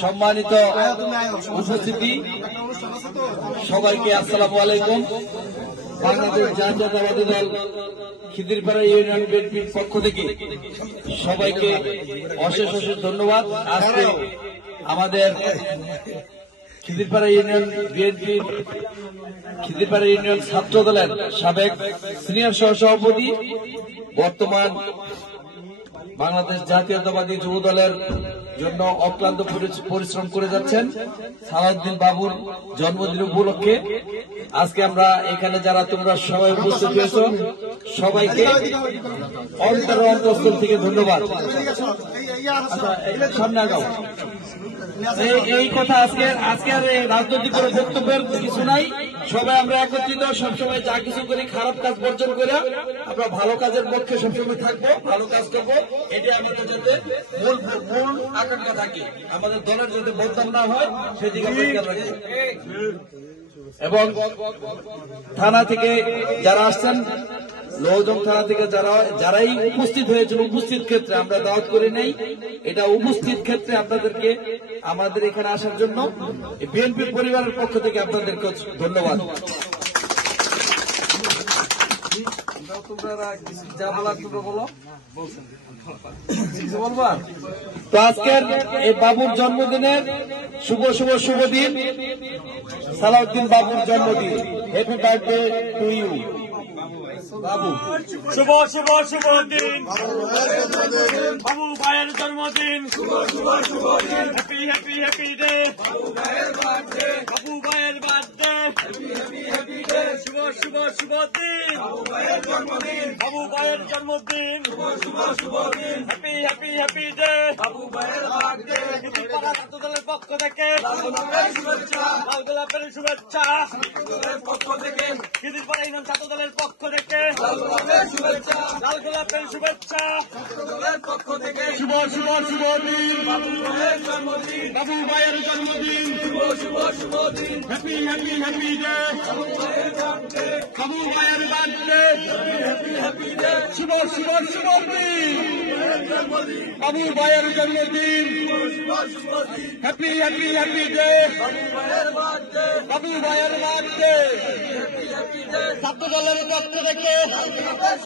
সম্মানিত উপস্থিতি সবাইকে আসসালামু আলাইকুম। বাংলাদেশ জাতীয়তাবাদী দল খিদিরপাড়া ইউনিয়ন বিএনপির পক্ষ থেকে সবাইকে অশেষ অশেষ ধন্যবাদ। আজকে আমাদের খিদিরপাড়া ইউনিয়ন বিএনপির খিদিরপাড়া ইউনিয়ন ছাত্র দলের সাবেক সিনিয়র সহসভাপতি, বর্তমান বাংলাদেশ জাতীয়তাবাদী যুব দলের জন্য অক্লান্ত পরিশ্রম করে যাচ্ছেন সালাউদ্দিন বাবুর জন্মদিন উপলক্ষে আজকে আমরা এখানে যারা তোমরা সবাই উপস্থিত হয়েছ সবাইকে অন্তঃস্থল থেকে ধন্যবাদ। সামনে আগাও। এই কথা আজকে আর রাজনৈতিক করে বক্তব্যের কিছু নাই। সবাই আমরা একত্রিত সবসময় যা কিছু করি খারাপ কাজ বর্জন করে আমরা ভালো কাজের পক্ষে সবসময় থাকবো, ভালো কাজ করবো। এটা আমাদের যাতে মূল আকাঙ্ক্ষা থাকে, আমাদের দলের যাতে বদনাম না হয় সেদিকে আমরা খেয়াল রাখবো। এবং থানা থেকে যারা আসছেন, লৌহজং থানা থেকে যারাই উপস্থিত হয়েছিল, উপস্থিত ক্ষেত্রে আমরা দাওয়াত করে নেই, এটা উপস্থিত ক্ষেত্রে আপনাদেরকে আমাদের এখানে আসার জন্য বিএনপির পরিবারের পক্ষ থেকে আপনাদেরকে ধন্যবাদ। যা বলার তোমরা বলো। তো আজকের এই বাবুর জন্মদিনের শুভ দিন, সালাউদ্দিন বাবুর জন্মদিন। হ্যাপি বার্থডে টু ইউ বাবু। শুভ দিন বাবু ভাইয়ের জন্মদিন। হ্যাপি ডে বাবু ভাইয়ের বার্থডে। শুভ দিন বাবু ভাইয়ের জন্মদিন। হ্যাপি ডে বাবু ভাইয়ের বার্থডে। খিদিরপাড়া ছাত্র দলের পক্ষ থেকে লাল গোলাপের শুভেচ্ছা। খিদিরপাড়া ইউনিয়ন ছাত্র দলের পক্ষ থেকে লাল গোলাপের শুভেচ্ছা। শুভ দিন বাবু ভাইয়ের জন্মদিন। হ্যাপি ডে বাবু ভাইয়ের বার্থডে। শুভ দিন বাবু ভাইয়ের জন্মদিন। হ্যাপি ডে বাবু ভাইয়ের বার্থডে। ছাত্র দলের পক্ষ থেকে